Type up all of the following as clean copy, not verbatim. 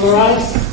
All rise.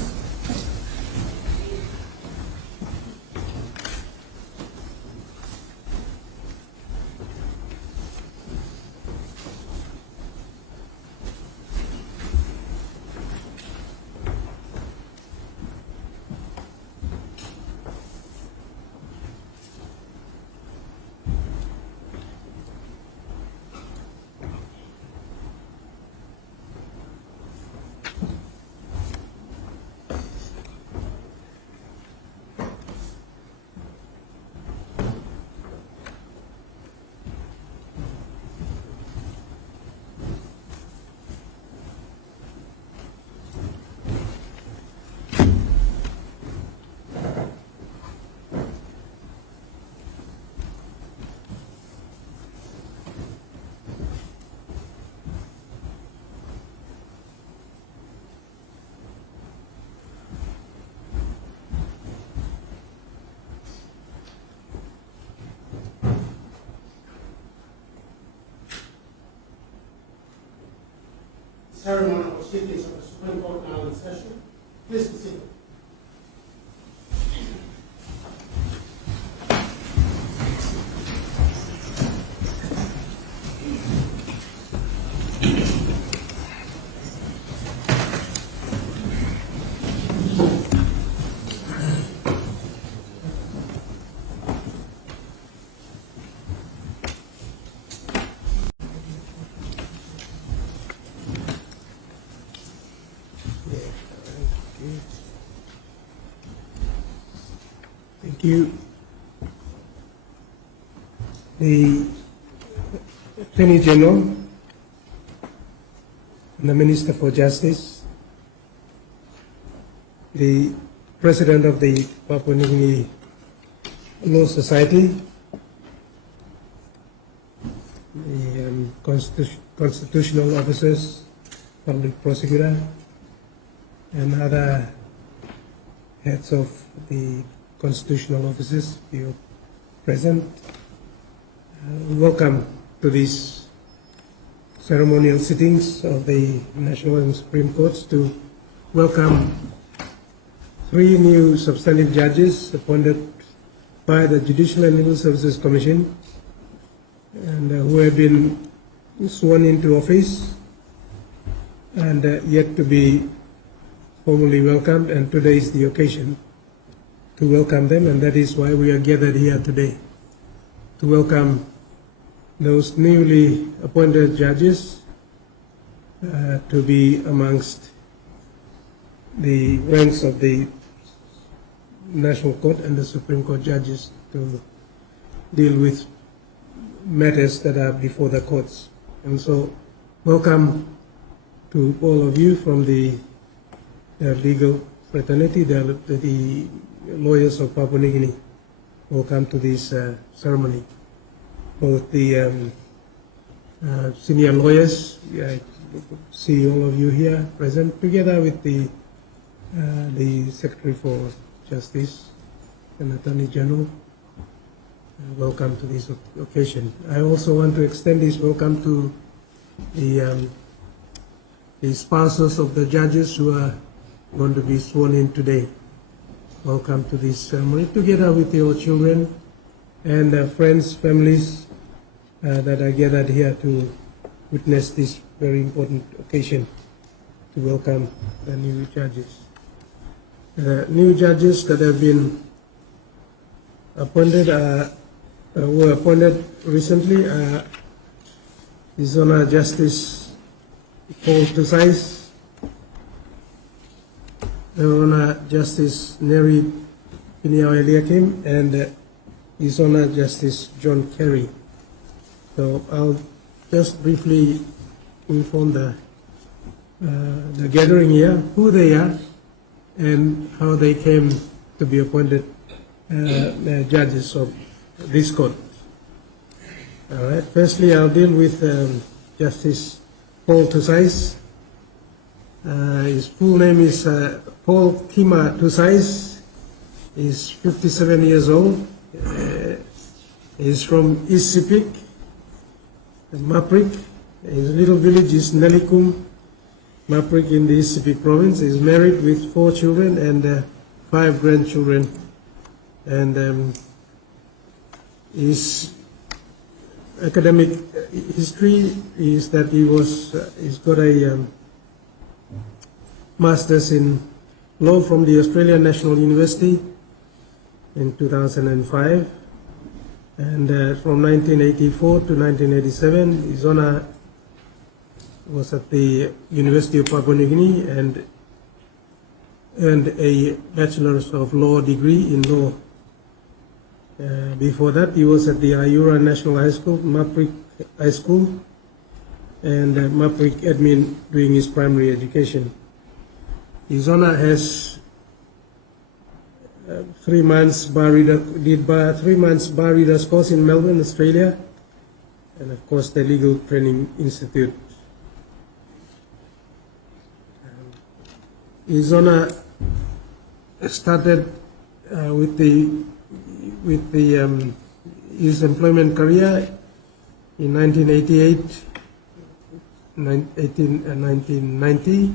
Ceremonial proceedings of the Supreme Court now in session. Please be seated. Thank you. The Attorney General and the Minister for Justice, the President of the Papua New Guinea Law Society, the constitutional officers, public prosecutor, and other heads of the constitutional offices, you present. Welcome to these ceremonial sittings of the National and Supreme Courts to welcome 3 new substantive judges appointed by the Judicial and Legal Services Commission and who have been sworn into office and yet to be formally welcomed, and today is the occasion to welcome them, and that is why we are gathered here today, to welcome those newly appointed judges to be amongst the ranks of the National Court and the Supreme Court judges to deal with matters that are before the courts. And so, welcome to all of you from the legal fraternity, the lawyers of Papua New Guinea. Welcome to this ceremony. Both the senior lawyers, I see all of you here present, together with the Secretary for Justice and Attorney General. Welcome to this occasion. I also want to extend this welcome to the spouses of the judges who are going to be sworn in today. Welcome to this ceremony, together with your children and friends, families that are gathered here to witness this very important occasion to welcome the new judges. New judges that have been appointed were appointed recently. His Honor Justice Paul Tusais, Her Honor Justice Nerrie Pinau Eliakim, and His Honor Justice John Carey. So I'll just briefly inform the gathering here who they are and how they came to be appointed judges of this court. All right. Firstly, I'll deal with Justice Paul Tusais. His full name is Paul Kima Tusais. He's 57 years old. He's from East Sepik, Maprik. His little village is Eliakim, Maprik in the East Pacific Province. Is married with 4 children and 5 grandchildren. And his academic history is that he's got a master's in law from the Australian National University in 2005, and from 1984 to 1987 his honor was at the University of Papua New Guinea and earned a Bachelor's of Law degree in law. Before that, he was at the Ayura National High School, Maprik High School, and Maprik admin doing his primary education. His honor has 3 months bar readers course in Melbourne, Australia, and of course the Legal Training Institute. His honor started with his employment career in 1990,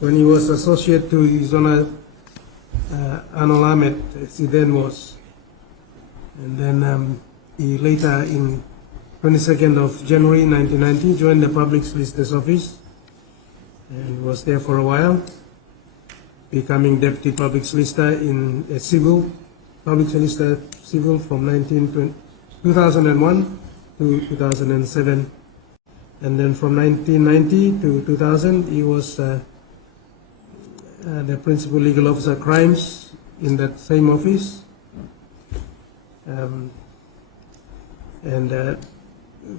when he was associate to his honor Arnold Ahmed, as he then was. And then he later, in 22nd of January 1990, joined the Public Solicitor's Office and was there for a while, becoming Deputy Public Solicitor in a Public Solicitor Civil from 2001 to 2007. And then from 1990 to 2000, he was the Principal Legal Officer Crimes in that same office.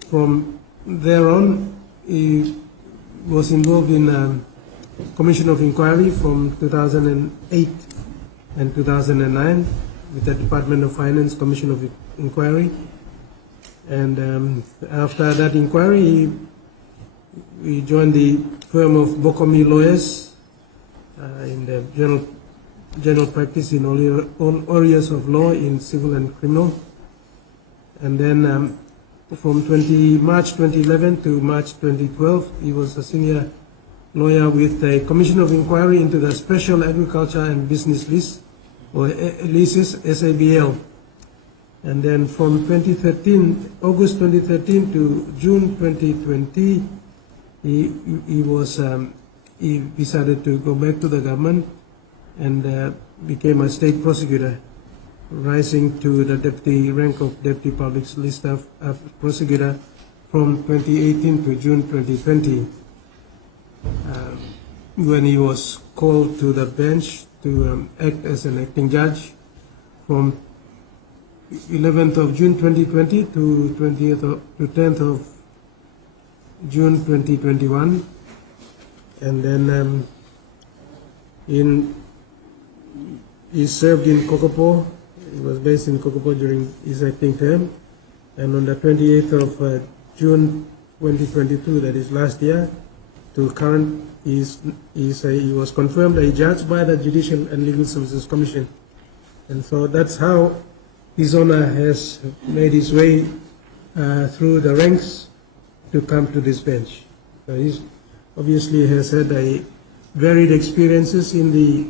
From there on, he was involved in Commission of Inquiry from 2008 and 2009 with the Department of Finance Commission of Inquiry. And after that inquiry, we joined the firm of Bokomi Lawyers in the general practice in all areas of law in civil and criminal. And then from March 2011 to March 2012, he was a senior lawyer with the Commission of Inquiry into the Special Agriculture and Business Lease, or leases, SABL. And then from August 2013 to June 2020, he decided to go back to the government and became a state prosecutor, rising to the rank of Deputy Public Solicitor Prosecutor from 2018 to June 2020, when he was called to the bench to act as an acting judge from 11th of June 2020 to 10th of June 2021. And then he served in Kokopo. He was based in Kokopo during his acting term. And on the 28th of June 2022, that is last year, to current, he was confirmed a judge by the Judicial and Legal Services Commission. And so that's how His Honor has made his way through the ranks to come to this bench. So he obviously has had a varied experiences in the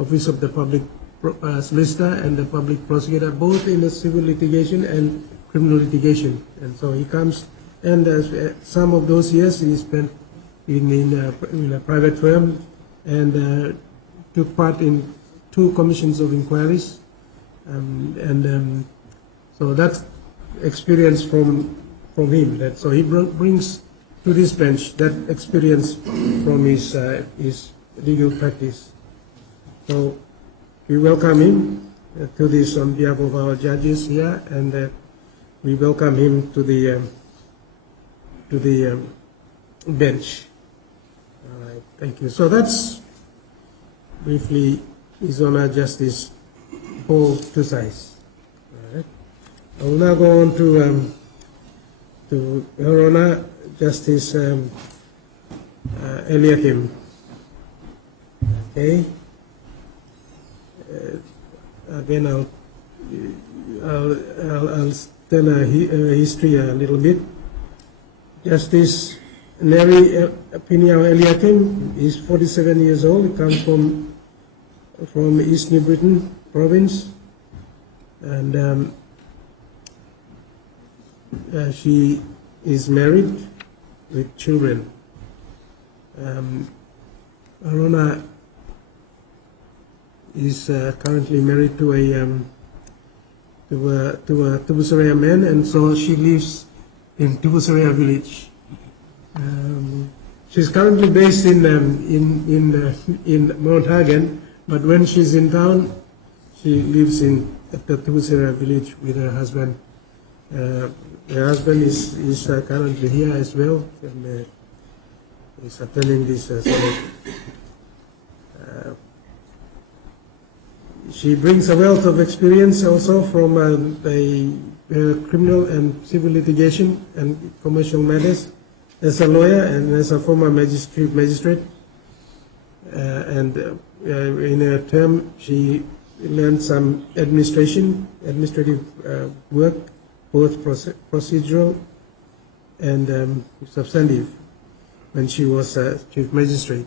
Office of the Public Solicitor and the Public Prosecutor, both in the civil litigation and criminal litigation. And so he comes, and some of those years he spent in a private firm and took part in 2 commissions of inquiries. So that's experience from him. So he brings to this bench that experience from his legal practice. So we welcome him to this on behalf of our judges here, and we welcome him to the bench. All right, thank you. So that's briefly His Honor Justice Paul Tusais. All right. I will now go on to Her Honor Justice Eliakim. Okay. Again, I'll tell a history a little bit. Justice Nerrie Pinau Eliakim is 47 years old. He comes from East New Britain province, and she is married with children. Arona is currently married to a Tusais man, and so she lives in Tusais village. She's currently based in Mount Hagen, but when she's in town, she lives at the Tusais village with her husband. Her husband is currently here as well, and is attending this summit. She brings a wealth of experience also from the criminal and civil litigation and commercial matters as a lawyer and as a former magistrate. In her term, she learned some administrative work, both procedural and substantive, when she was chief magistrate.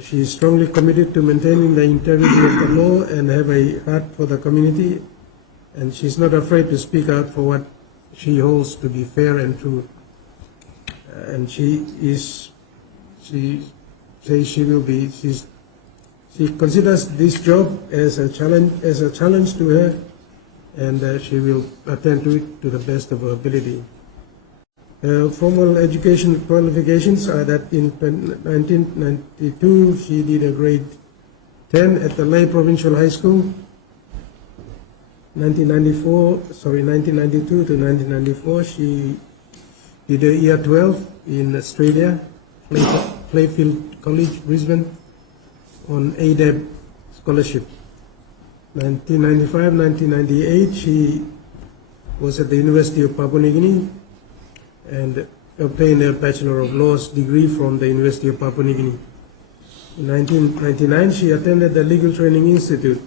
She is strongly committed to maintaining the integrity of the law and have a heart for the community, and she's not afraid to speak out for what she holds to be fair and true. And she considers this job as a challenge to her, and she will attend to it to the best of her ability. Formal education qualifications are that in 1992 she did a grade 10 at the Lay Provincial High School. 1992 to 1994 she did a year 12 in Australia, Playfield College, Brisbane, on ADEB scholarship. 1995-1998 she was at the University of Papua New Guinea and obtained a Bachelor of Laws degree from the University of Papua New Guinea. In 1999, she attended the Legal Training Institute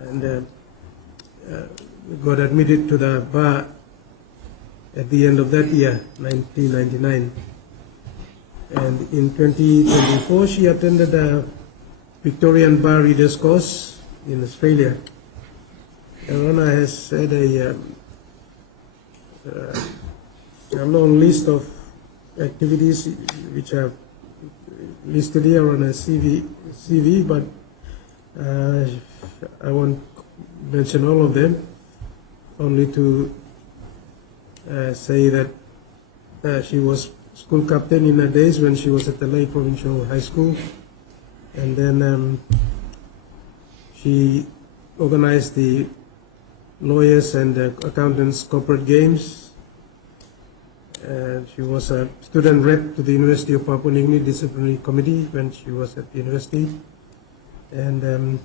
and got admitted to the bar at the end of that year, 1999. And in 2024, she attended the Victorian Bar Readers Course in Australia. Arona has had a long list of activities which are listed here on a CV, but I won't mention all of them, only to say that she was school captain in her days when she was at the Lay Provincial High School, and then she organized the lawyers and accountants corporate games. She was a student rep to the University of Papua New Guinea Disciplinary Committee when she was at the university, and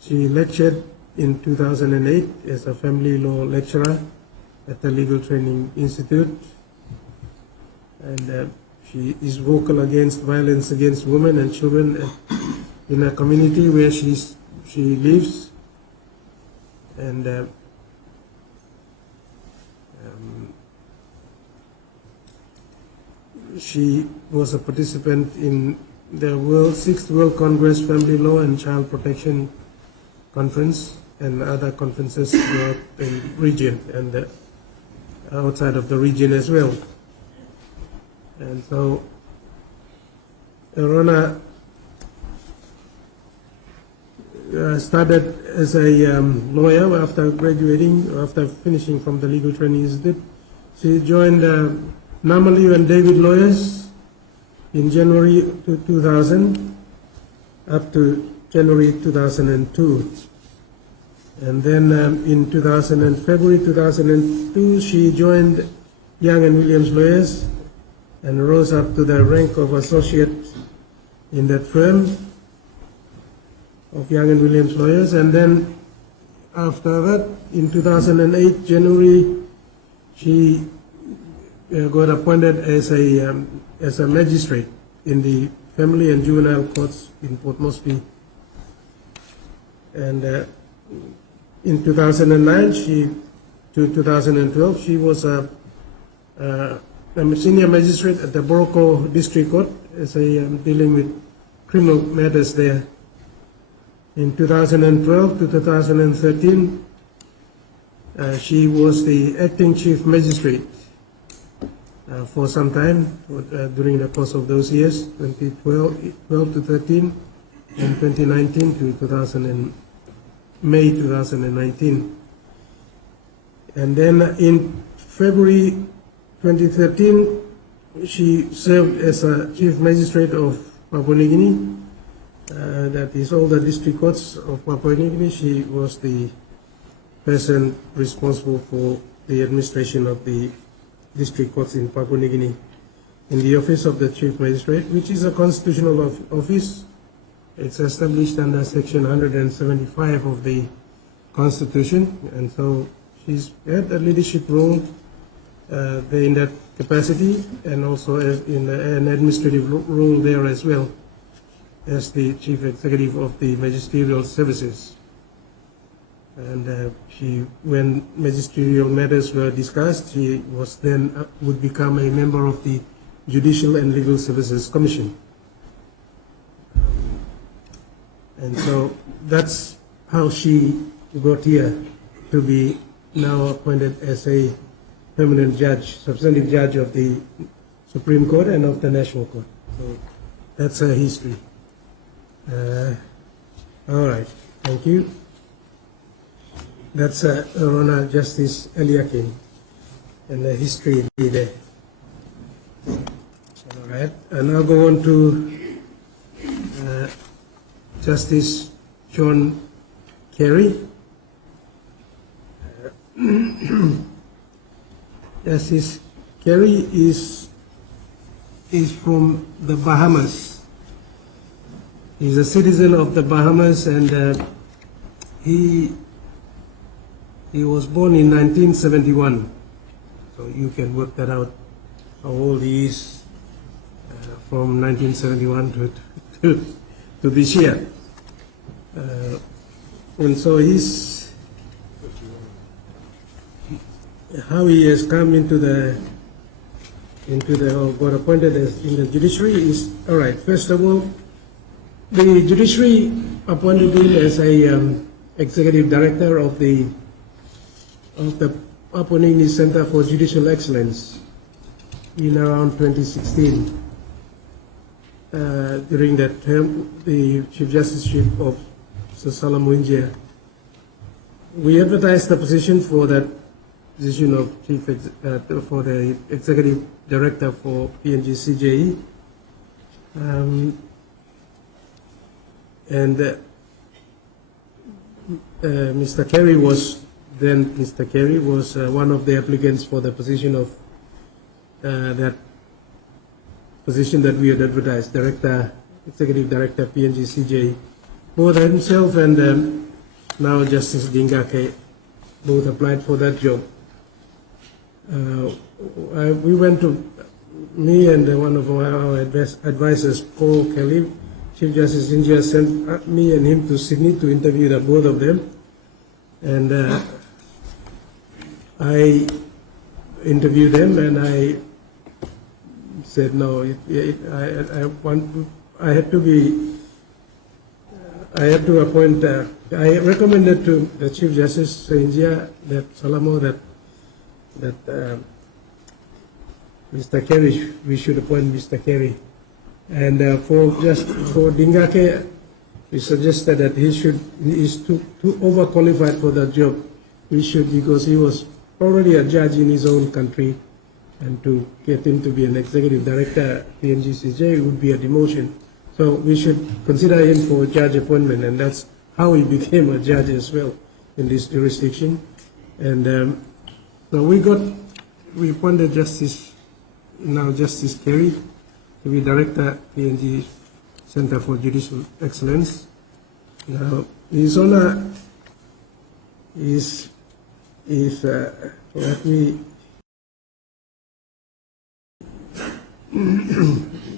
she lectured in 2008 as a family law lecturer at the Legal Training Institute, and she is vocal against violence against women and children in a community where she lives, and she was a participant in the 6th World Congress Family Law and Child Protection Conference and other conferences throughout the region and outside of the region as well. And so Arona started as a lawyer after finishing from the Legal Training Institute. She joined Namaliu and David Lawyers in January 2000 up to January 2002. And then in February 2002, she joined Young and Williams Lawyers and rose up to the rank of associate in that firm of Young and Williams Lawyers. And then after that, in 2008, January, she got appointed as a magistrate in the family and juvenile courts in Port Moresby. And in 2009 to 2012, she was a I'm a senior magistrate at the Boroko District Court as I am dealing with criminal matters there. In 2012 to 2013, she was the acting chief magistrate for some time during the course of those years, 2012 to 13, and 2019 to May 2019. And then in February 2013, she served as a chief magistrate of Papua New Guinea. That is all the district courts of Papua New Guinea. She was the person responsible for the administration of the district courts in Papua New Guinea in the office of the chief magistrate, which is a constitutional office. It's established under section 175 of the Constitution, and so she's had a leadership role in that capacity, and also in an administrative role there as well as the chief executive of the magisterial services. And when magisterial matters were discussed, she was then would become a member of the Judicial and Legal Services Commission. And so that's how she got here to be now appointed as a permanent judge, substantive judge of the Supreme Court and of the National Court. So that's her history. All right, thank you. That's Her Honor Justice Eliakim and the history there. All right, and now go on to Justice John Carey. Justice Carey is from the Bahamas. He's a citizen of the Bahamas, and he was born in 1971. So you can work that out, how old he is from 1971 to this year. And so how he has come into the or got appointed as in the judiciary is, all right. First of all, the judiciary appointed him as a executive director of the Papua New Guinea Center for Judicial Excellence in around 2016. During that term, the Chief Justiceship of Sir Salam Winjia. We advertised the position for that position of for the executive director for PNG CJE. Mr. Carey was one of the applicants for the position of that position that we had advertised, executive director PNG CJE. Both himself and now Justice Dingake both applied for that job. We went to, me and one of our advisors, Paul Kelly, Chief Justice India, sent me and him to Sydney to interview the both of them. And I interviewed them, and I said no. I had to appoint. I recommended to the Chief Justice India that Salamo that Mr. Carey, we should appoint Mr. Carey, and for Dingake, we suggested that he is too overqualified for that job. Because he was already a judge in his own country, and to get him to be an executive director at PNGCJ would be a demotion. So we should consider him for judge appointment, and that's how he became a judge as well in this jurisdiction. And so we appointed Justice Carey to be director at PNG Center for Judicial Excellence. Now, His Honor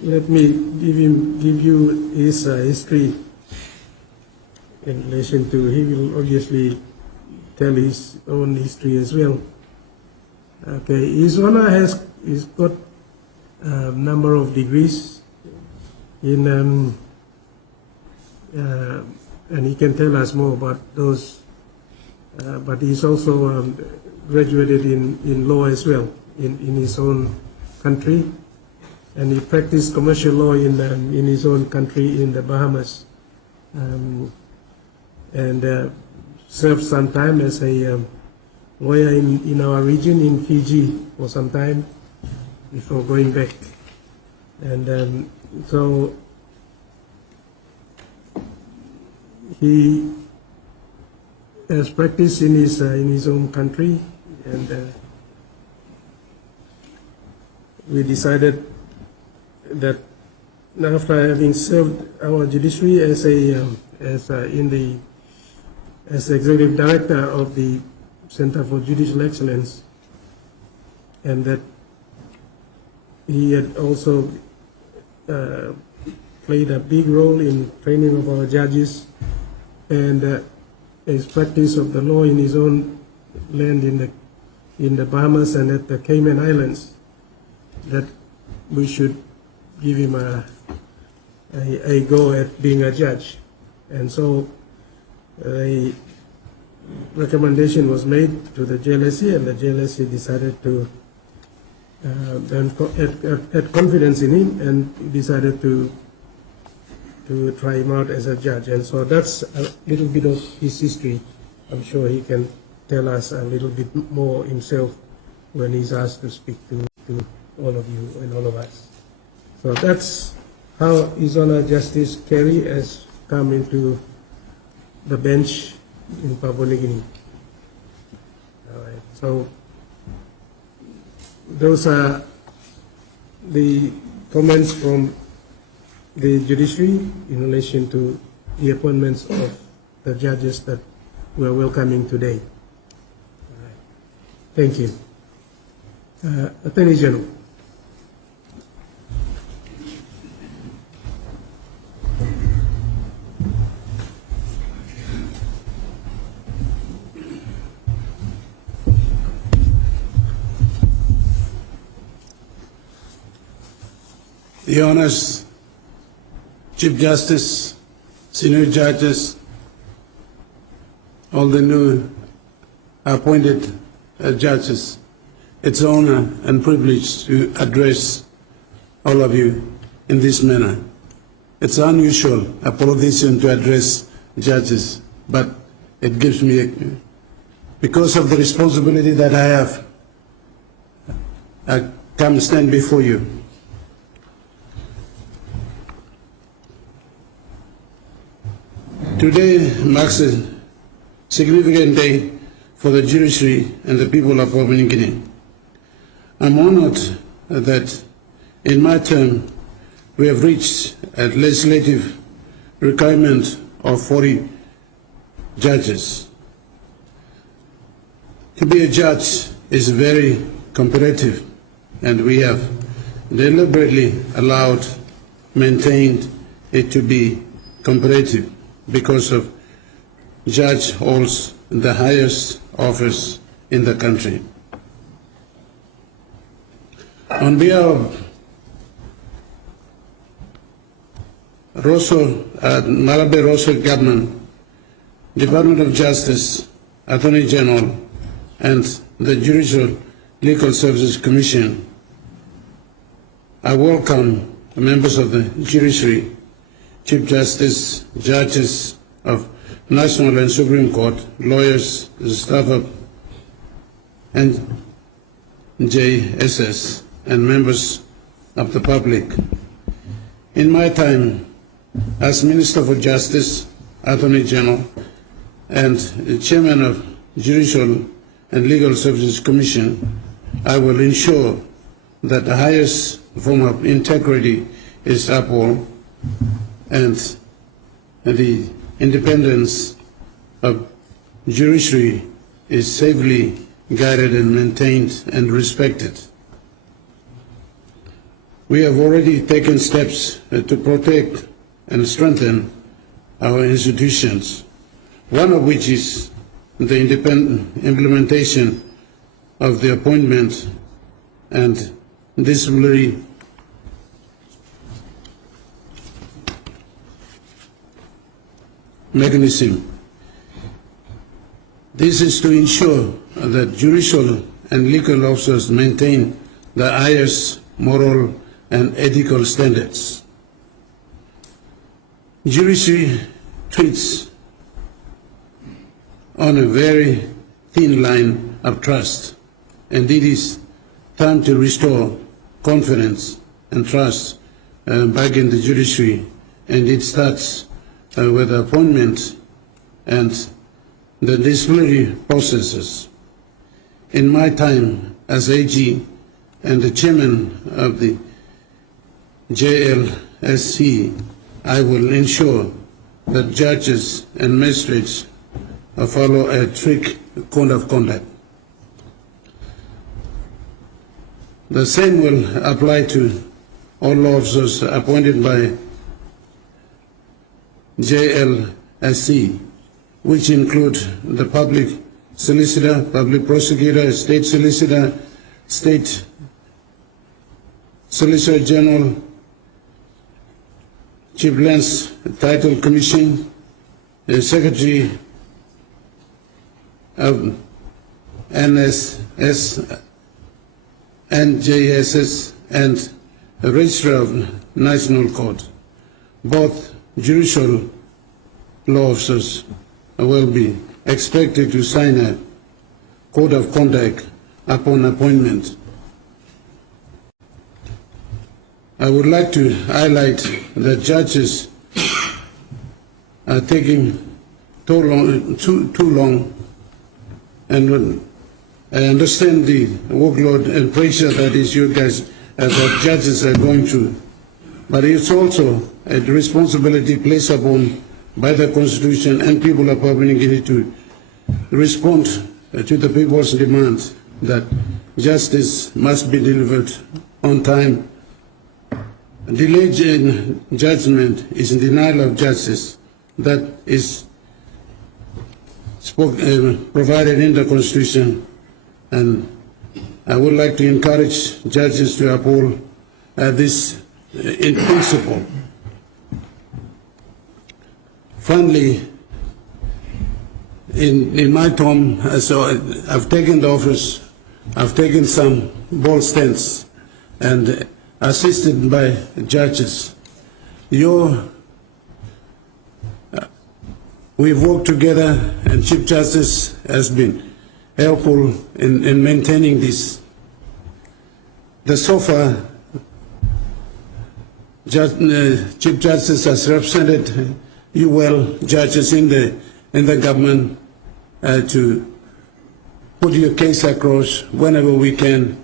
let me give you his history in relation to, he will obviously tell his own history as well. Okay, His Honor he's got a number of degrees in, and he can tell us more about those. But he's also graduated in law as well in his own country, and he practiced commercial law in his own country in the Bahamas, and served some time as a lawyer in our region in Fiji for some time before going back. And so he has practiced in his own country, and we decided that after having served our judiciary as executive director of the Center for Judicial Excellence, and that he had also played a big role in training of our judges, and his practice of the law in his own land in the Bahamas and at the Cayman Islands, that we should give him a go at being a judge. And so a recommendation was made to the JLSC, and the JLSC decided to had confidence in him and decided to try him out as a judge. And so that's a little bit of his history. I'm sure he can tell us a little bit more himself when he's asked to speak to all of you and all of us. So that's how His Honor Justice Carey has come into the bench in Papua New Guinea. All right. So those are the comments from the judiciary in relation to the appointments of the judges that we are welcoming today. All right. Thank you. Attorney General. Your Honors, Chief Justice, Senior Judges, all the new appointed judges, it's an honor and privilege to address all of you in this manner. It's unusual, a politician to address judges, but it gives me, because of the responsibility that I have, I come stand before you. Today marks a significant day for the judiciary and the people of Papua New Guinea. I'm honored that in my term we have reached a legislative requirement of 40 judges. To be a judge is very competitive, and we have deliberately maintained it to be competitive, because of judge holds the highest office in the country. On behalf of Marabe Rosso government, Department of Justice, Attorney General, and the Judicial Legal Services Commission, I welcome the members of the judiciary, Chief Justice, judges of National and Supreme Court, lawyers, staff of NJSS, and members of the public. In my time as Minister for Justice, Attorney General, and Chairman of Judicial and Legal Services Commission, I will ensure that the highest form of integrity is upheld and the independence of judiciary is safely guided and maintained and respected. We have already taken steps to protect and strengthen our institutions, one of which is the independent implementation of the appointment and disciplinary mechanism. This is to ensure that judicial and legal officers maintain the highest moral and ethical standards. Judiciary treats on a very thin line of trust, and it is time to restore confidence and trust back in the judiciary, and it starts with the appointment and the disciplinary processes. In my time as AG and the chairman of the JLSC, I will ensure that judges and magistrates follow a strict code of conduct. The same will apply to all law officers appointed by JLSC, which include the public solicitor, public prosecutor, state solicitor, state solicitor general, chief lands title commission, secretary of NSS, NJSS, and a registrar of national court. Both judicial law officers will be expected to sign a code of conduct upon appointment. I would like to highlight that judges are taking too long, and I understand the workload and pressure that is you guys, that judges are going through. But it's also a responsibility placed upon by the Constitution and people of Papua New Guinea to respond to the people's demand that justice must be delivered on time. Delayed in judgment is denial of justice that is provided in the Constitution, and I would like to encourage judges to uphold this in principle. Finally, in my term, so I've taken the office, I've taken some bold stands, and assisted by judges. We've worked together, and Chief Justice has been helpful in maintaining this. So far, Chief Justice has represented you well, judges in the government, to put your case across whenever we can.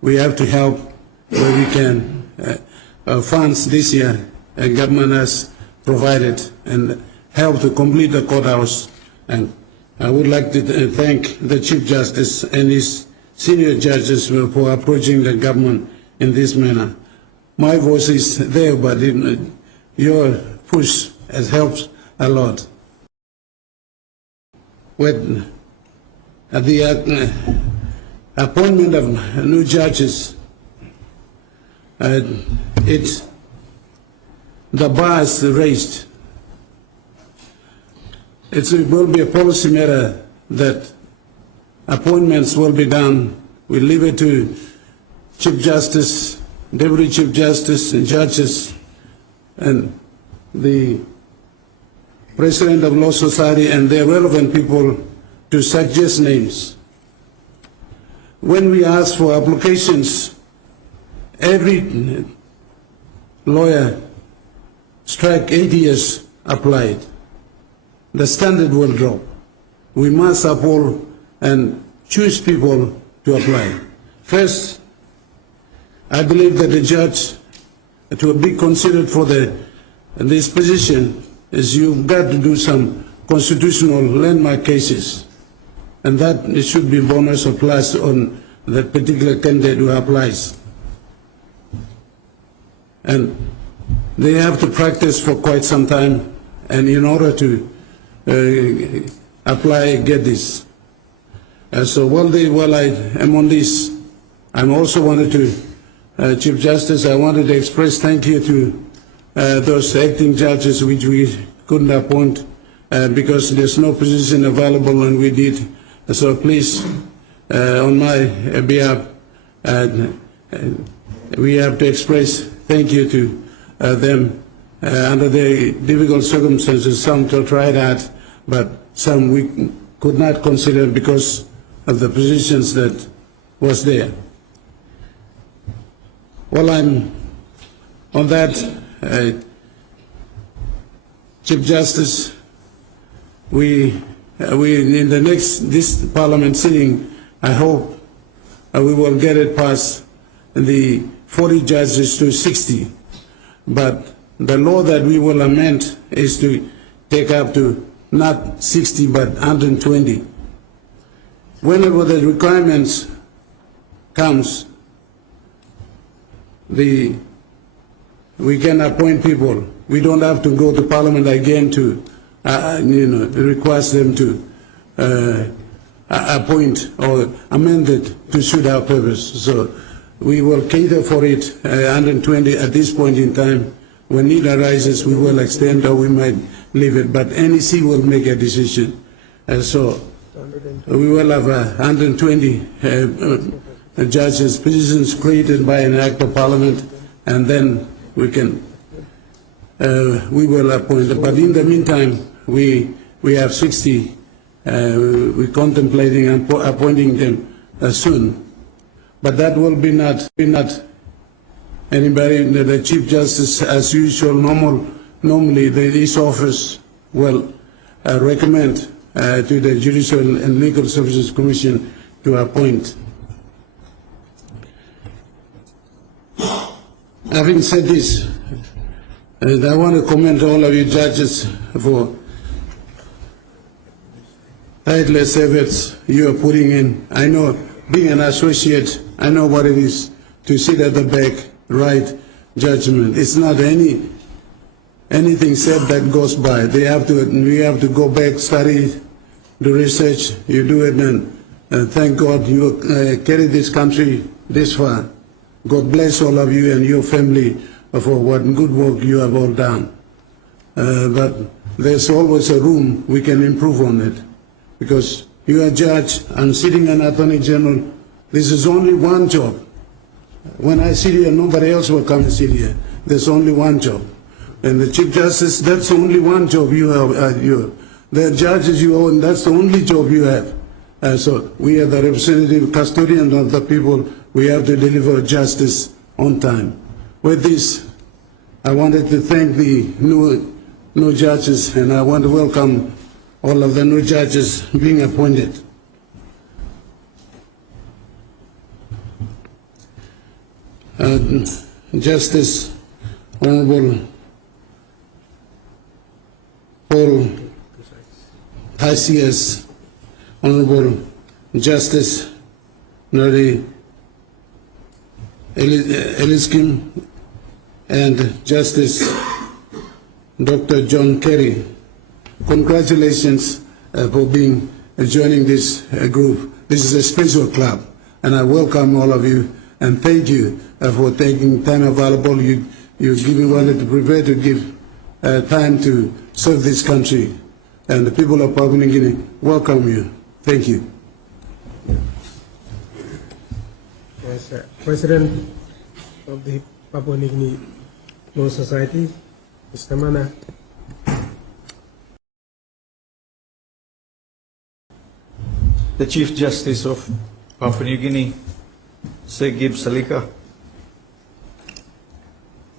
We have to help where we can. Funds this year, government has provided and helped to complete the courthouse. And I would like to thank the Chief Justice and his senior judges for approaching the government in this manner. My voice is there, but your push has helped a lot. With the appointment of new judges, the bar is raised. It will be a policy matter that appointments will be done. We leave it to Chief Justice, Deputy Chief Justice, and judges, and the President of Law Society and their relevant people to suggest names. When we ask for applications, every lawyer strike 8 years applied. The standard will drop. We must uphold and choose people to apply. First, I believe that the judge to be considered for this position is you've got to do some constitutional landmark cases, and that it should be bonus or plus on that particular candidate who applies. And they have to practice for quite some time, and in order to apply, get this. So while I am on this, I also wanted to, Chief Justice, I wanted to express thank you to those acting judges which we couldn't appoint because there's no position available and we did. So please, on my behalf, we have to express thank you to them under the difficult circumstances. Some tried that, but some we could not consider because of the positions that was there. While I'm on that, Chief Justice, we in the this Parliament sitting, I hope we will get it past the 40 judges to 60. But the law that we will amend is to take up to not 60 but 120. Whenever the requirements comes, we can appoint people. We don't have to go to Parliament again to request them to appoint or amend it to suit our purpose. So we will cater for it 120 at this point in time. When need arises, we will extend or we might leave it, but NEC will make a decision. So we will have 120 judges, positions created by an act of Parliament, and then we can, we will appoint them. But in the meantime, we have 60. We're contemplating appointing them soon. But that will be not anybody, the Chief Justice, as usual, normally this office will recommend to the Judicial and Legal Services Commission to appoint. Having said this, I want to commend all of you judges for tireless efforts you are putting in. I know, being an associate, I know what it is to sit at the back, write judgment. It's not anything said that goes by. We have to go back, study, do research. You do it, and thank God you carried this country this far. God bless all of you and your family for what good work you have all done. But there's always a room we can improve on it, because you are judge, I'm sitting an Attorney General. This is only one job. When I sit here, nobody else will come and sit here. There's only one job. And the Chief Justice, that's only one job you have. The judges you own, that's the only job you have. So we are the representative custodian of the people. We have to deliver justice on time. With this, I wanted to thank the new judges, and I want to welcome all of the new judges being appointed. Justice Honorable Paul Tusais, Honorable Justice Nerrie, Eliakim, and Justice Dr. John Carey. Congratulations for joining this group. This is a special club, and I welcome all of you and thank you for taking time available. You wanted to prepare to give time to serve this country, and the people of Papua New Guinea welcome you. Thank you. Yes, President of the Papua New Guinea Law Society, Mr. Mana. The Chief Justice of Papua New Guinea, Sir Gib Salika,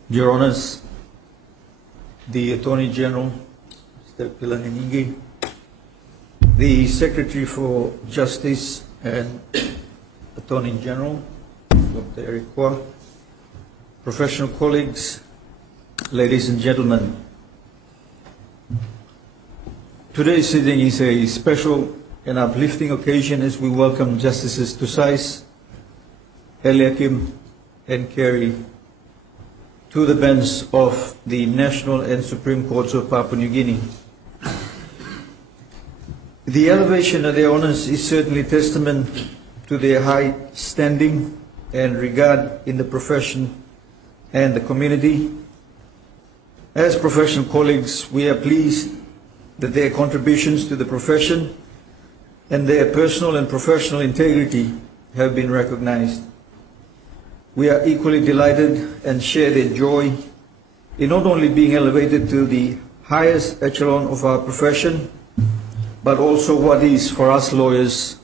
Your Honours, the Attorney General, Mr. Pilaningi, the Secretary for Justice and Attorney General, Dr. Eric Kwa, professional colleagues, ladies and gentlemen. Today's sitting is a special and uplifting occasion as we welcome Justices Tusais, Eliakim, and Carey to the bench of the National and Supreme Courts of Papua New Guinea. The elevation of their honors is certainly testament to their high standing and regard in the profession and the community. As professional colleagues, we are pleased that their contributions to the profession and their personal and professional integrity have been recognized. We are equally delighted and share their joy in not only being elevated to the highest echelon of our profession, but also what is, for us lawyers,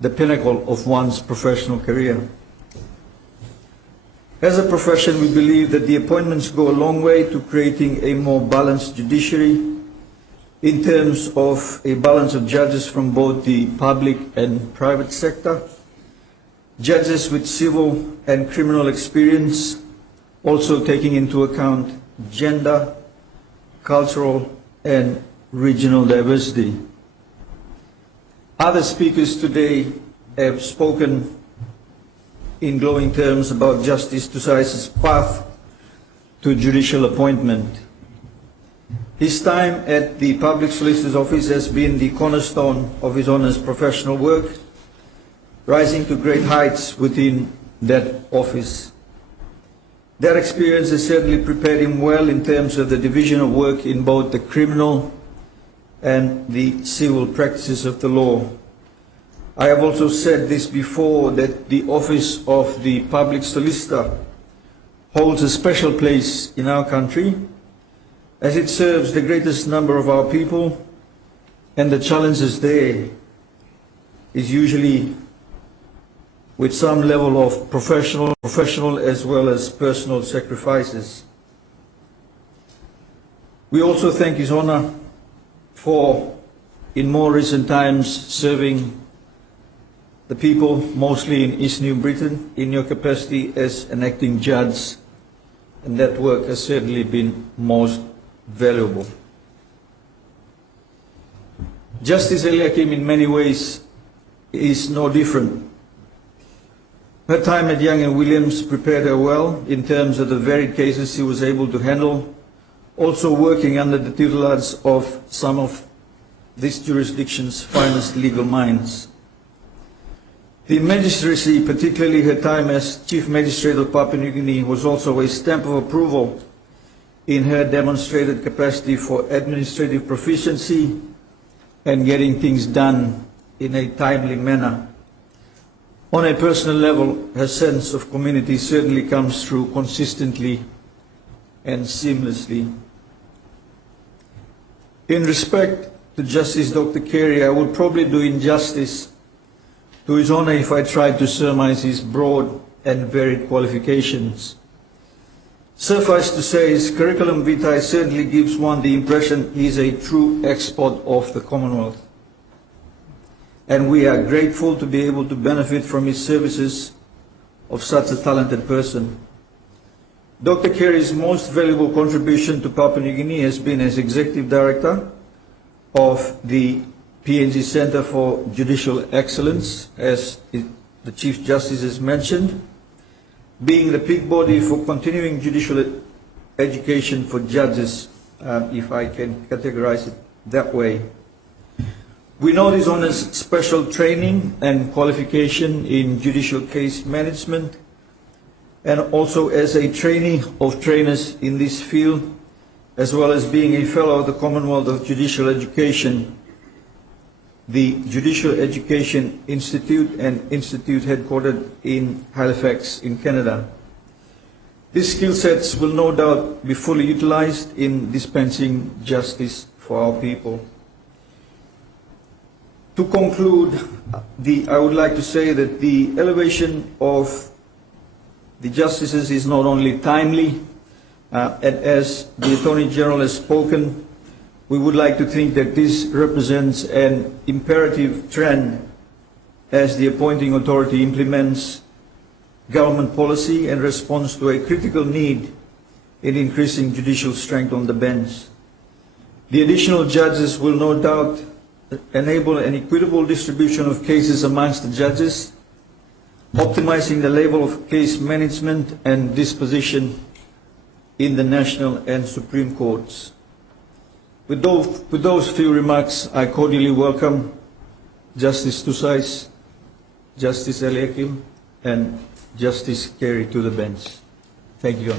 the pinnacle of one's professional career. As a profession, we believe that the appointments go a long way to creating a more balanced judiciary in terms of a balance of judges from both the public and private sector, judges with civil and criminal experience, also taking into account gender, cultural, and regional diversity. Other speakers today have spoken in glowing terms about Justice Tusais' path to judicial appointment. His time at the Public Solicitor's Office has been the cornerstone of His Honour's professional work, rising to great heights within that office. That experience has certainly prepared him well in terms of the division of work in both the criminal and the civil practices of the law. I have also said this before, that the office of the Public Solicitor holds a special place in our country, as it serves the greatest number of our people, and the challenges there is usually with some level of professional as well as personal sacrifices. We also thank His Honour for, in more recent times, serving the people, mostly in East New Britain, in your capacity as an acting judge, and that work has certainly been most valuable. Justice Eliakim in many ways is no different. Her time at Young and Williams prepared her well in terms of the varied cases she was able to handle, also working under the tutelage of some of this jurisdiction's finest legal minds. The magistracy, particularly her time as Chief Magistrate of Papua New Guinea, was also a stamp of approval in her demonstrated capacity for administrative proficiency and getting things done in a timely manner. On a personal level, her sense of community certainly comes through consistently and seamlessly. In respect to Justice Dr. Carey, I would probably do injustice to His Honour if I tried to surmise his broad and varied qualifications. Suffice to say, his curriculum vitae certainly gives one the impression he is a true expert of the Commonwealth. And we are grateful to be able to benefit from his services of such a talented person. Dr. Carey's most valuable contribution to Papua New Guinea has been as Executive Director of the PNG Centre for Judicial Excellence, as the Chief Justice has mentioned, being the peak body for continuing judicial education for judges, if I can categorize it that way. We know His Honour's special training and qualification in judicial case management, and also as a trainee of trainers in this field, as well as being a Fellow of the Commonwealth of Judicial Education, the Judicial Education Institute, and institute headquartered in Halifax in Canada. These skill sets will no doubt be fully utilized in dispensing justice for our people. To conclude, I would like to say that the elevation of the justices is not only timely, and as the Attorney General has spoken, we would like to think that this represents an imperative trend as the appointing authority implements government policy and responds to a critical need in increasing judicial strength on the bench. The additional judges will no doubt enable an equitable distribution of cases amongst the judges, optimizing the level of case management and disposition in the national and Supreme Courts. With those few remarks, I cordially welcome Justice Tusais, Justice Eliakim, and Justice Carey to the bench. Thank you, Your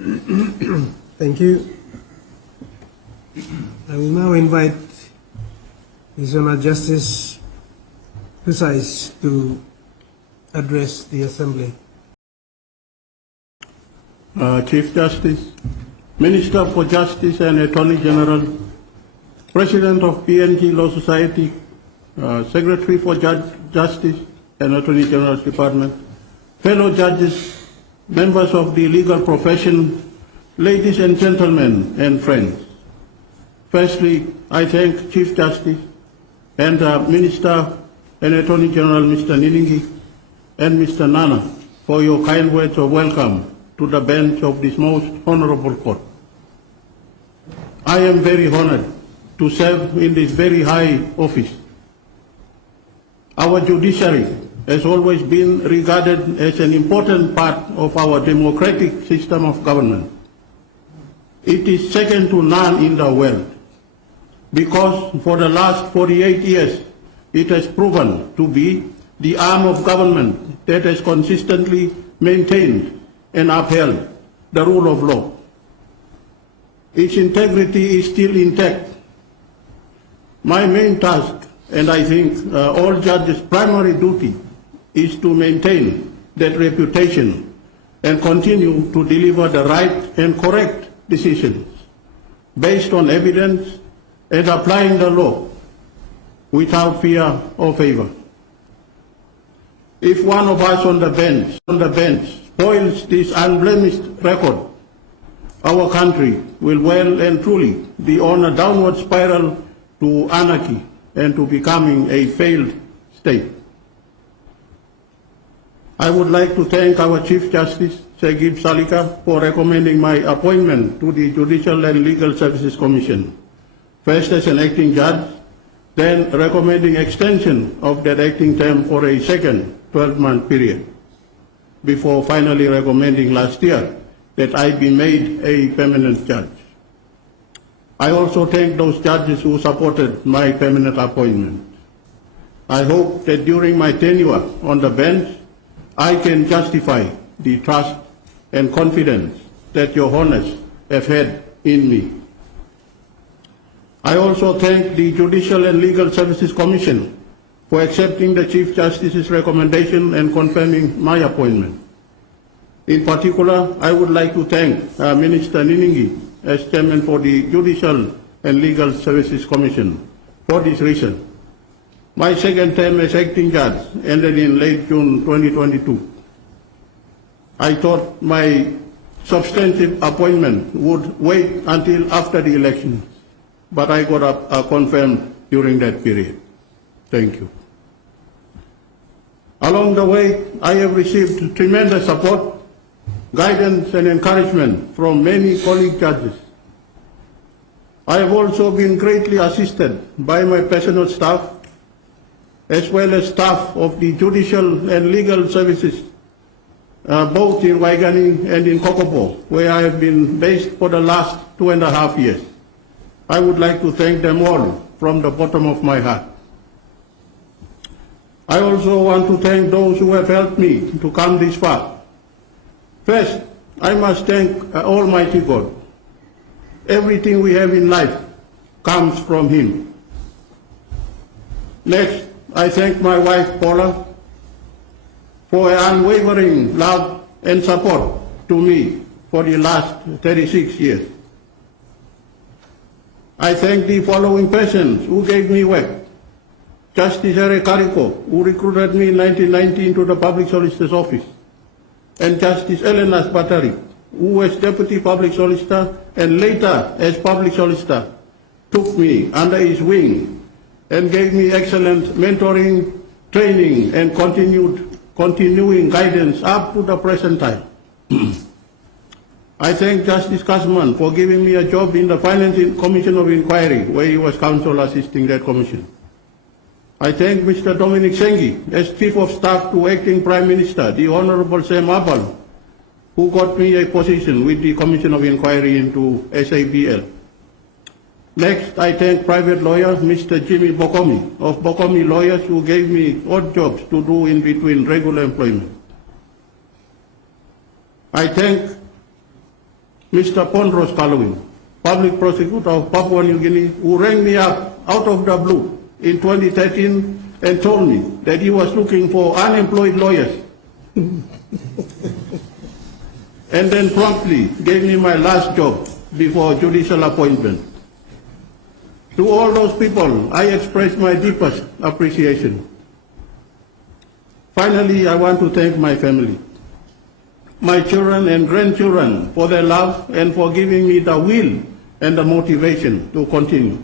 Honor. Thank you. I will now invite His Honor Justice Tusais to address the Assembly. Chief Justice, Minister for Justice and Attorney General, President of PNG Law Society, Secretary for Justice and Attorney General's Department, fellow judges, members of the legal profession, ladies and gentlemen and friends. Firstly, I thank Chief Justice and Minister and Attorney General Mr. Niningi and Mr. Nana for your kind words of welcome to the bench of this most honorable court. I am very honored to serve in this very high office. Our judiciary has always been regarded as an important part of our democratic system of government. It is second to none in the world because for the last 48 years it has proven to be the arm of government that has consistently maintained and upheld the rule of law. Its integrity is still intact. My main task, and I think all judges' primary duty, is to maintain that reputation and continue to deliver the right and correct decisions based on evidence and applying the law without fear or favor. If one of us on the bench spoils this unblemished record, our country will well and truly be on a downward spiral to anarchy and to becoming a failed state. I would like to thank our Chief Justice, Segib Salika, for recommending my appointment to the Judicial and Legal Services Commission, first as an acting judge, then recommending extension of that acting term for a second 12-month period, before finally recommending last year that I be made a permanent judge. I also thank those judges who supported my permanent appointment. I hope that during my tenure on the bench, I can justify the trust and confidence that your honors have had in me. I also thank the Judicial and Legal Services Commission for accepting the Chief Justice's recommendation and confirming my appointment. In particular, I would like to thank Minister Niningi as Chairman for the Judicial and Legal Services Commission for this reason. My second term as acting judge ended in late June 2022. I thought my substantive appointment would wait until after the election, but I got confirmed during that period. Thank you. Along the way, I have received tremendous support, guidance and encouragement from many colleague judges. I have also been greatly assisted by my personal staff, as well as staff of the Judicial and Legal Services, both in Waigani and in Kokopo, where I have been based for the last 2.5 years. I would like to thank them all from the bottom of my heart. I also want to thank those who have helped me to come this far. First, I must thank Almighty God. Everything we have in life comes from Him. Next, I thank my wife Paula for her unwavering love and support to me for the last 36 years. I thank the following persons who gave me work. Justice Eric Carrico, who recruited me in 1990 into the Public Solicitor's Office, and Justice Elenas Batari, who was Deputy Public Solicitor and later as Public Solicitor, took me under his wing and gave me excellent mentoring, training and continuing guidance up to the present time. I thank Justice Kasman for giving me a job in the Finance Commission of Inquiry, where he was counsel assisting that commission. I thank Mr. Dominic Sengi as Chief of Staff to Acting Prime Minister, the Honorable Sam Abal, who got me a position with the Commission of Inquiry into SABL. Next, I thank private lawyer Mr. Jimmy Bokomi of Bokomi Lawyers, who gave me odd jobs to do in between regular employment. I thank Mr. Pondros Kalawin, public prosecutor of Papua New Guinea, who rang me up out of the blue in 2013 and told me that he was looking for unemployed lawyers. And then promptly gave me my last job before judicial appointment. To all those people, I express my deepest appreciation. Finally, I want to thank my family, my children and grandchildren, for their love and for giving me the will and the motivation to continue.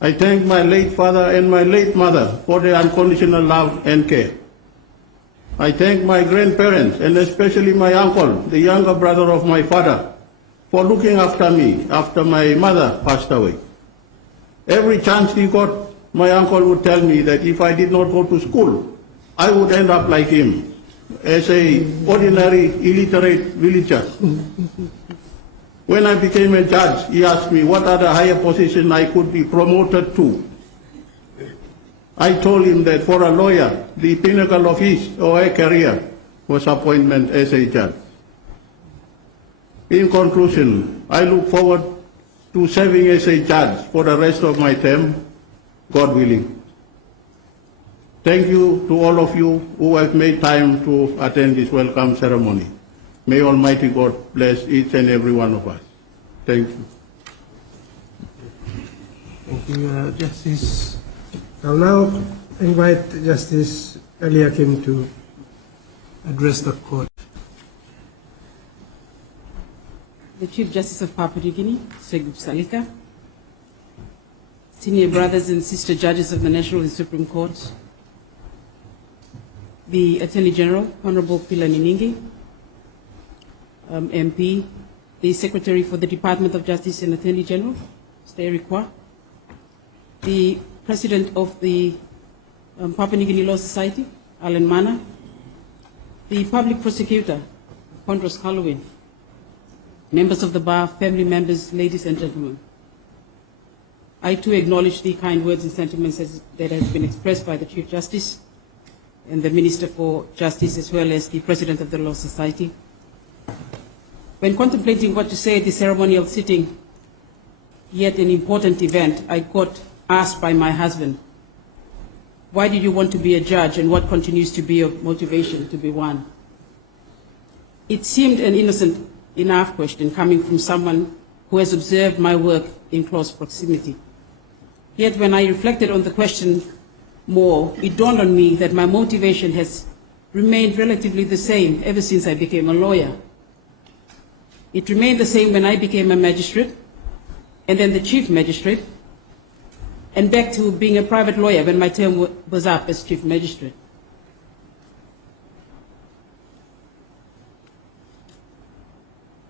I thank my late father and my late mother for their unconditional love and care. I thank my grandparents and especially my uncle, the younger brother of my father, for looking after me after my mother passed away. Every chance he got, my uncle would tell me that if I did not go to school, I would end up like him, as an ordinary illiterate villager. When I became a judge, he asked me what other higher position I could be promoted to. I told him that for a lawyer, the pinnacle of his or her career was appointment as a judge. In conclusion, I look forward to serving as a judge for the rest of my term, God willing. Thank you to all of you who have made time to attend this welcome ceremony. May Almighty God bless each and every one of us. Thank you. Thank you, Justice. I'll now invite Justice Eliakim to address the court. The Chief Justice of Papua New Guinea, Segub Salika, senior brothers and sister judges of the National and Supreme Court, the Attorney General, Honorable Pila Niningi, MP, the Secretary for the Department of Justice and Attorney General, Nerrie, the President of the Papua New Guinea Law Society, Alan Mana, the Public Prosecutor, Pondros Kalawin, members of the bar, family members, ladies and gentlemen. I too acknowledge the kind words and sentiments that have been expressed by the Chief Justice and the Minister for Justice, as well as the President of the Law Society. When contemplating what to say at the ceremonial sitting, yet an important event, I got asked by my husband, why did you want to be a judge and what continues to be your motivation to be one? It seemed an innocent enough question coming from someone who has observed my work in close proximity. Yet when I reflected on the question more, it dawned on me that my motivation has remained relatively the same ever since I became a lawyer. It remained the same when I became a magistrate, and then the chief magistrate, and back to being a private lawyer when my term was up as chief magistrate.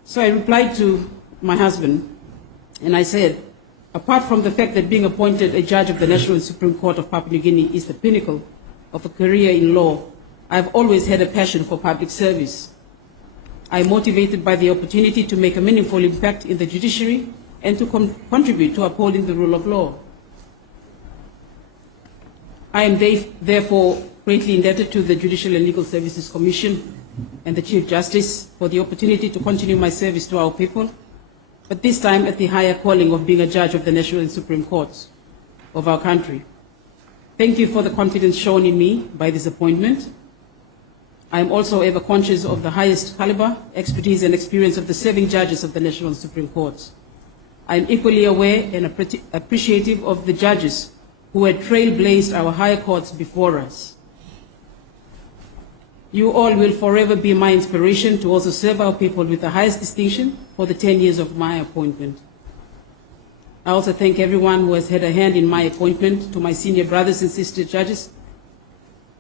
So I replied to my husband, and I said, apart from the fact that being appointed a judge of the National and Supreme Court of Papua New Guinea is the pinnacle of a career in law, I've always had a passion for public service. I am motivated by the opportunity to make a meaningful impact in the judiciary and to contribute to upholding the rule of law. I am therefore greatly indebted to the Judicial and Legal Services Commission and the Chief Justice for the opportunity to continue my service to our people, but this time at the higher calling of being a judge of the National and Supreme Courts of our country. Thank you for the confidence shown in me by this appointment. I am also ever conscious of the highest caliber, expertise and experience of the serving judges of the National and Supreme Courts. I am equally aware and appreciative of the judges who had trailblazed our higher courts before us. You all will forever be my inspiration to also serve our people with the highest distinction for the 10 years of my appointment. I also thank everyone who has had a hand in my appointment, to my senior brothers and sister judges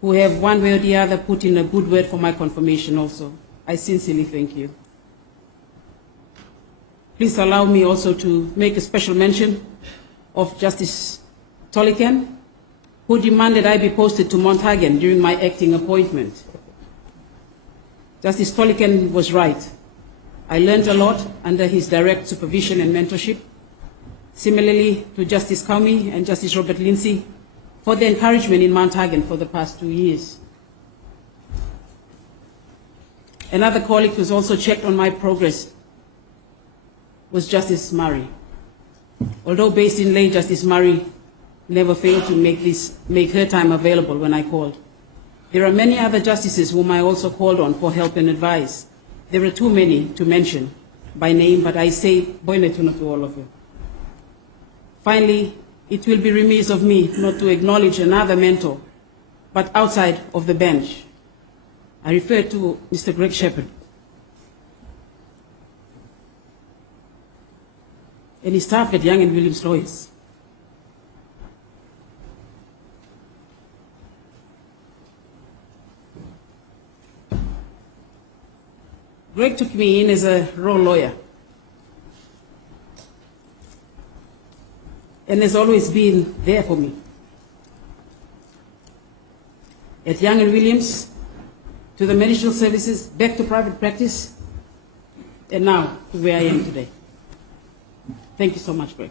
who have one way or the other put in a good word for my confirmation also. I sincerely thank you. Please allow me also to make a special mention of Justice Tolikan, who demanded I be posted to Mount Hagen during my acting appointment. Justice Tolikan was right. I learned a lot under his direct supervision and mentorship. Similarly to Justice Kumi and Justice Robert Lindsay for their encouragement in Mount Hagen for the past 2 years. Another colleague who's also checked on my progress was Justice Murray. Although based in Ley, Justice Murray never failed to make her time available when I called. There are many other justices whom I also called on for help and advice. There are too many to mention by name, but I say boine tuna to all of you. Finally, it will be remiss of me not to acknowledge another mentor, but outside of the bench. I refer to Mr. Greg Shepherd and his staff at Young and Williams Lawyers. Greg took me in as a raw lawyer and has always been there for me. At Young and Williams, to the medical services, back to private practice, and now to where I am today. Thank you so much, Greg.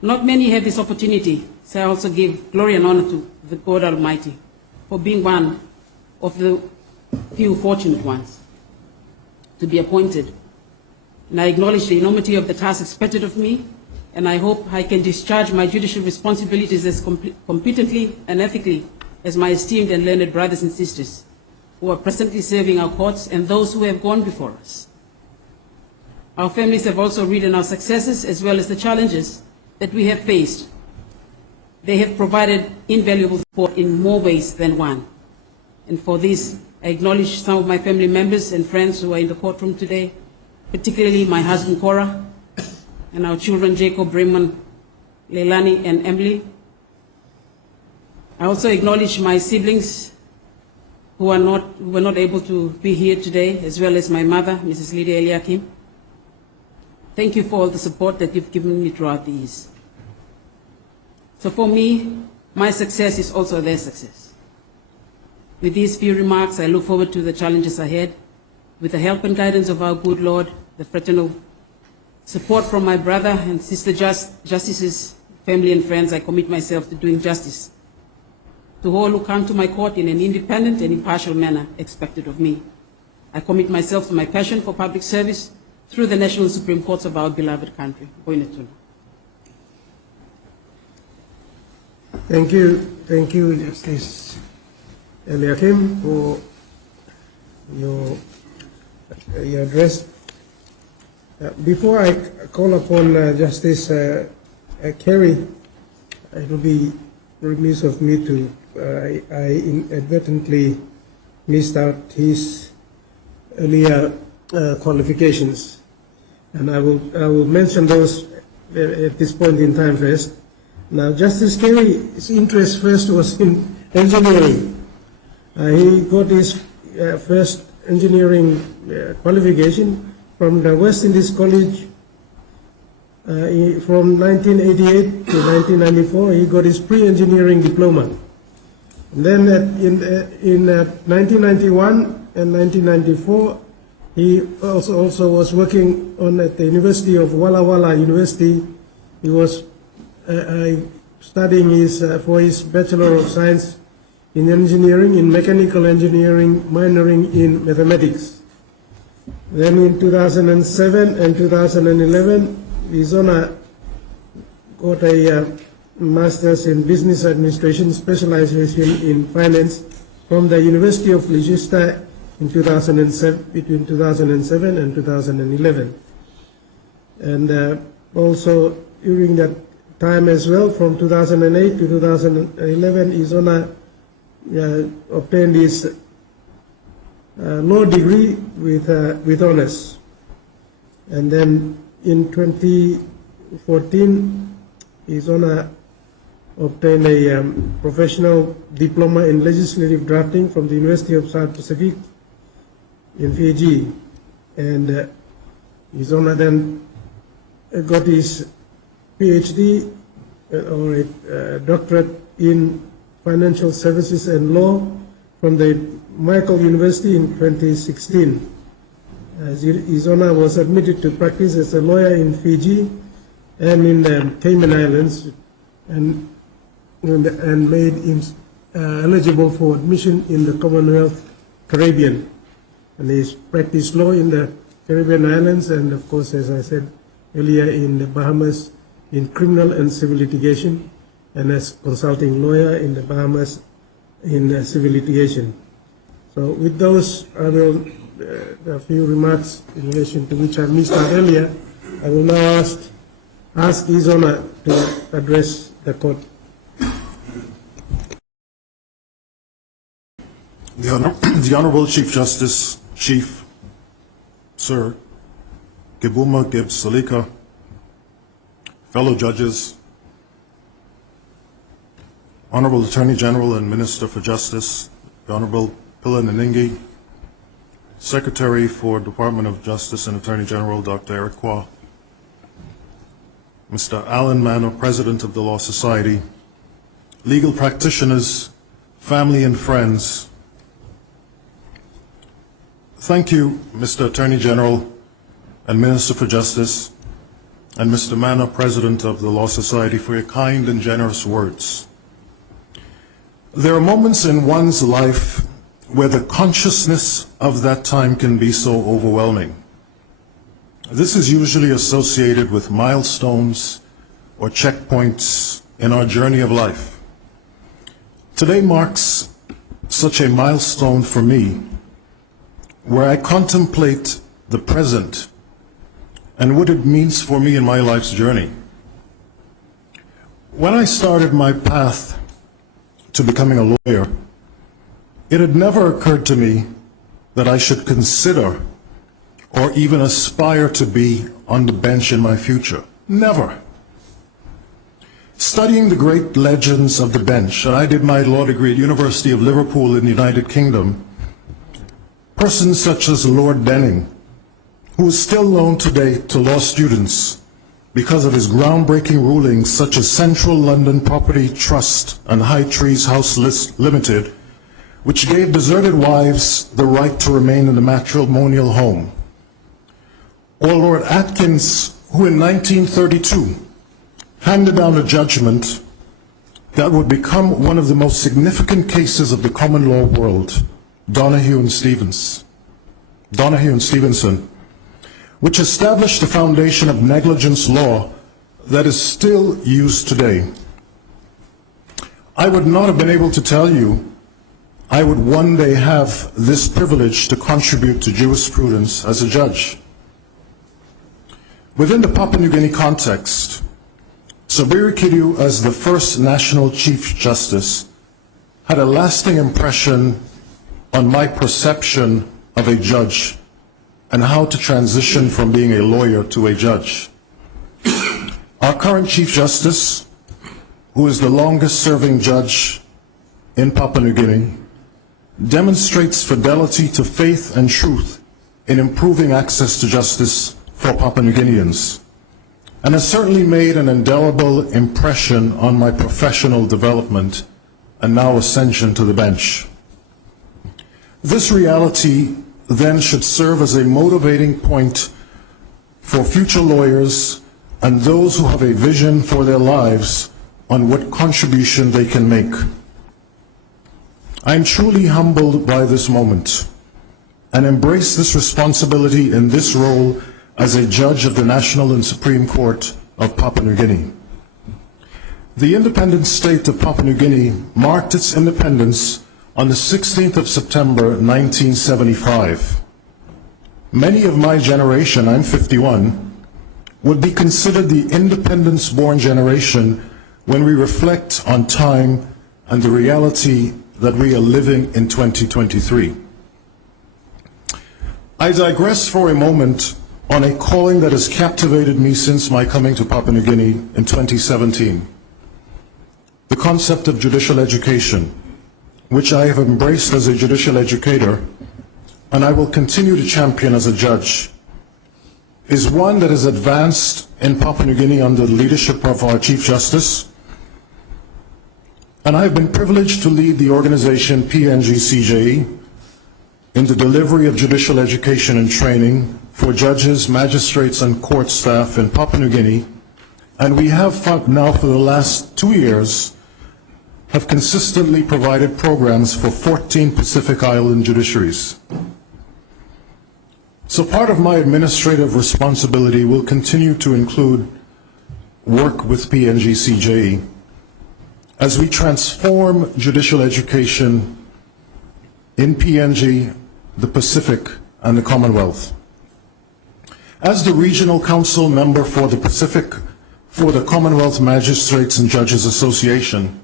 Not many have this opportunity, so I also give glory and honor to the God Almighty for being one of the few fortunate ones to be appointed. And I acknowledge the enormity of the task expected of me, and I hope I can discharge my judicial responsibilities as competently and ethically as my esteemed and learned brothers and sisters who are presently serving our courts and those who have gone before us. Our families have also ridden our successes as well as the challenges that we have faced. They have provided invaluable support in more ways than one. And for this, I acknowledge some of my family members and friends who are in the courtroom today, particularly my husband Cora, and our children Jacob, Raymond, Leilani, and Emily. I also acknowledge my siblings who were not able to be here today, as well as my mother, Mrs. Lydia Eliakim. Thank you for all the support that you've given me throughout the years. So for me, my success is also their success. With these few remarks, I look forward to the challenges ahead. With the help and guidance of our good Lord, the fraternal support from my brother and sister justices, family and friends, I commit myself to doing justice to all who come to my court in an independent and impartial manner expected of me. I commit myself to my passion for public service through the National Supreme Courts of our beloved country. Boinetuna. Thank you, Justice Eliakim, for your address. Before I call upon Justice Carey, it will be remiss of me to, I inadvertently missed out his earlier qualifications, and I will mention those at this point in time first. Now, Justice Carey's interest first was in engineering. He got his first engineering qualification from the West Indies College. From 1988 to 1994, he got his pre-engineering diploma. And then in 1991 and 1994, he also was working at the University of Walla Walla University. He was studying for his Bachelor of Science in Engineering, in Mechanical Engineering, minoring in Mathematics. Then in 2007 and 2011, Izona got a Master's in Business Administration, specialization in Finance from the University of Leicester in 2007, between 2007 and 2011. And also during that time as well, from 2008 to 2011, Izona obtained his law degree with honors. And then in 2014, Izona obtained a professional diploma in legislative drafting from the University of South Pacific in Fiji. And Izona then got his PhD or a doctorate in financial services and law from the Michael University in 2016. His Honor was admitted to practice as a lawyer in Fiji and in the Cayman Islands, and made him eligible for admission in the Commonwealth Caribbean. And he's practiced law in the Caribbean Islands and, of course, as I said earlier, in the Bahamas in criminal and civil litigation, and as consulting lawyer in the Bahamas in civil litigation. So with those, I will, a few remarks in relation to which I missed out earlier, I will now ask His Honor to address the court. The Honorable Chief Justice, Chief, Sir, Gibuma Gibbs Salika, fellow judges, Honorable Attorney General and Minister for Justice, the Honorable Pila Naningi, Secretary for Department of Justice and Attorney General, Dr. Eric Kwa, Mr. Alan Manor, President of the Law Society, legal practitioners, family and friends. Thank you, Mr. Attorney General and Minister for Justice, and Mr. Manor, President of the Law Society, for your kind and generous words. There are moments in one's life where the consciousness of that time can be so overwhelming. This is usually associated with milestones or checkpoints in our journey of life. Today marks such a milestone for me, where I contemplate the present and what it means for me in my life's journey. When I started my path to becoming a lawyer, it had never occurred to me that I should consider or even aspire to be on the bench in my future. Never. Studying the great legends of the bench, and I did my law degree at University of Liverpool in the United Kingdom, persons such as Lord Denning, who is still known today to law students because of his groundbreaking rulings such as Central London Property Trust and High Trees House Limited, which gave deserted wives the right to remain in the matrimonial home. Or Lord Atkins, who in 1932 handed down a judgment that would become one of the most significant cases of the common law world, Donahue and Stevenson, which established the foundation of negligence law that is still used today. I would not have been able to tell you I would one day have this privilege to contribute to jurisprudence as a judge. Within the Papua New Guinea context, Sabiri Kidu, as the first National Chief Justice, had a lasting impression on my perception of a judge and how to transition from being a lawyer to a judge. Our current Chief Justice, who is the longest serving judge in Papua New Guinea, demonstrates fidelity to faith and truth in improving access to justice for Papua New Guineans, and has certainly made an indelible impression on my professional development and now ascension to the bench. This reality then should serve as a motivating point for future lawyers and those who have a vision for their lives on what contribution they can make. I am truly humbled by this moment and embrace this responsibility in this role as a judge of the National and Supreme Court of Papua New Guinea. The independent state of Papua New Guinea marked its independence on the 16th of September 1975. Many of my generation, I'm 51, would be considered the independence-born generation when we reflect on time and the reality that we are living in 2023. I digress for a moment on a calling that has captivated me since my coming to Papua New Guinea in 2017. The concept of judicial education, which I have embraced as a judicial educator, and I will continue to champion as a judge, is one that is advanced in Papua New Guinea under the leadership of our Chief Justice, and I have been privileged to lead the organization PNG CJE in the delivery of judicial education and training for judges, magistrates, and court staff in Papua New Guinea, and we have now for the last 2 years have consistently provided programs for 14 Pacific Island judiciaries. So part of my administrative responsibility will continue to include work with PNG CJE as we transform judicial education in PNG, the Pacific, and the Commonwealth. As the Regional Council member for the Pacific for the Commonwealth Magistrates and Judges Association,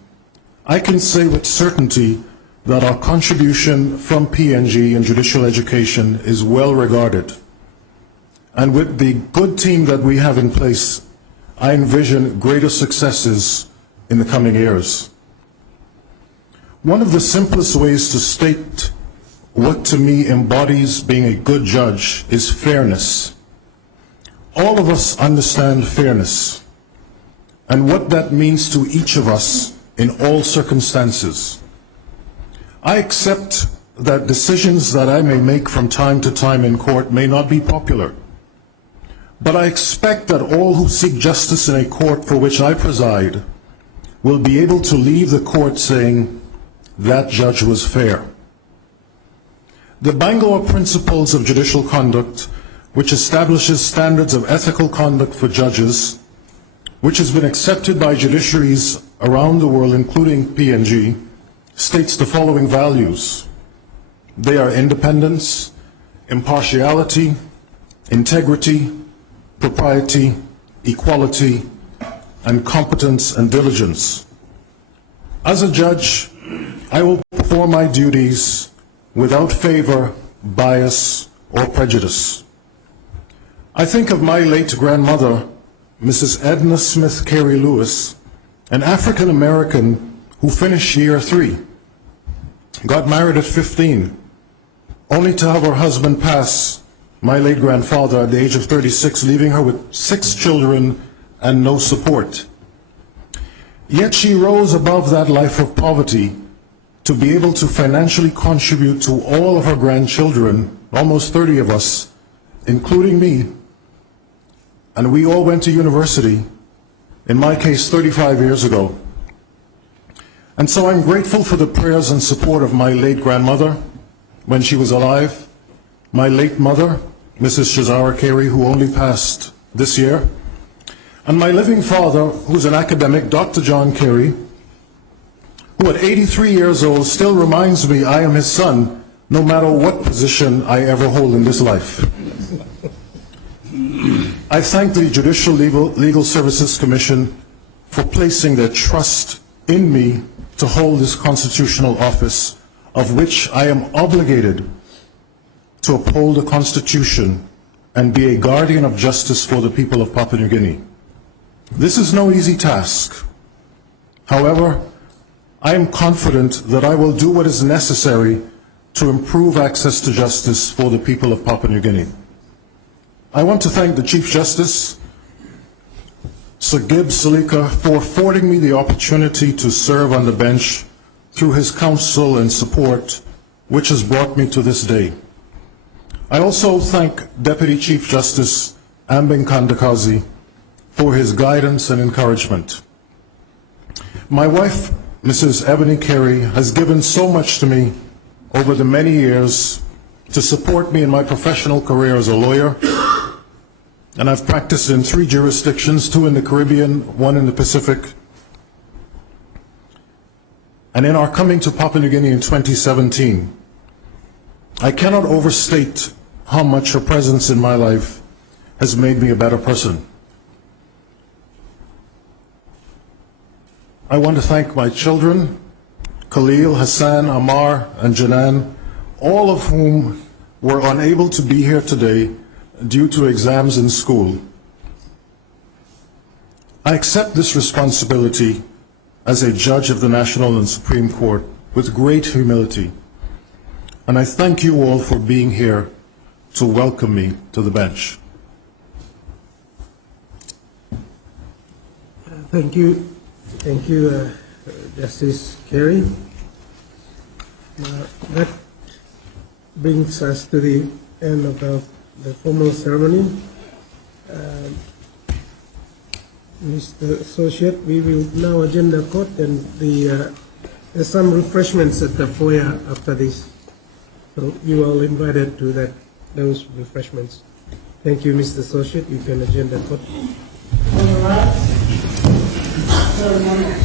I can say with certainty that our contribution from PNG in judicial education is well regarded. And with the good team that we have in place, I envision greater successes in the coming years. One of the simplest ways to state what to me embodies being a good judge is fairness. All of us understand fairness and what that means to each of us in all circumstances. I accept that decisions that I may make from time to time in court may not be popular, but I expect that all who seek justice in a court for which I preside will be able to leave the court saying, that judge was fair. The Bangalore Principles of Judicial Conduct, which establishes standards of ethical conduct for judges, which has been accepted by judiciaries around the world, including PNG, states the following values. They are independence, impartiality, integrity, propriety, equality, and competence and diligence. As a judge, I will perform my duties without favor, bias, or prejudice. I think of my late grandmother, Mrs. Edna Smith Carey Lewis, an African American who finished year 3, got married at 15, only to have her husband pass, my late grandfather, at the age of 36, leaving her with 6 children and no support. Yet she rose above that life of poverty to be able to financially contribute to all of her grandchildren, almost 30 of us, including me, and we all went to university, in my case 35 years ago. And so I'm grateful for the prayers and support of my late grandmother when she was alive, my late mother, Mrs. Shazara Carey, who only passed this year, and my living father, who's an academic, Dr. John Carey, who at 83 years old still reminds me I am his son, no matter what position I ever hold in this life. I thank the Judicial Legal Services Commission for placing their trust in me to hold this constitutional office, of which I am obligated to uphold the Constitution and be a guardian of justice for the people of Papua New Guinea. This is no easy task. However, I am confident that I will do what is necessary to improve access to justice for the people of Papua New Guinea. I want to thank the Chief Justice, Sir Gibbs Salika, for affording me the opportunity to serve on the bench through his counsel and support, which has brought me to this day. I also thank Deputy Chief Justice Ambing Kandakazi for his guidance and encouragement. My wife, Mrs. Ebony Carey, has given so much to me over the many years to support me in my professional career as a lawyer, and I've practiced in 3 jurisdictions, 2 in the Caribbean, 1 in the Pacific. And in our coming to Papua New Guinea in 2017, I cannot overstate how much her presence in my life has made me a better person. I want to thank my children, Khalil, Hassan, Amar, and Janan, all of whom were unable to be here today due to exams in school. I accept this responsibility as a judge of the National and Supreme Court with great humility, and I thank you all for being here to welcome me to the bench. Thank you. Thank you, Justice Carey. That brings us to the end of the formal ceremony. Mr. Associate, we will now agenda court, and there's some refreshments at the foyer after this. So you are all invited to those refreshments. Thank you, Mr. Associate. You can agenda court. All right. Ceremonial.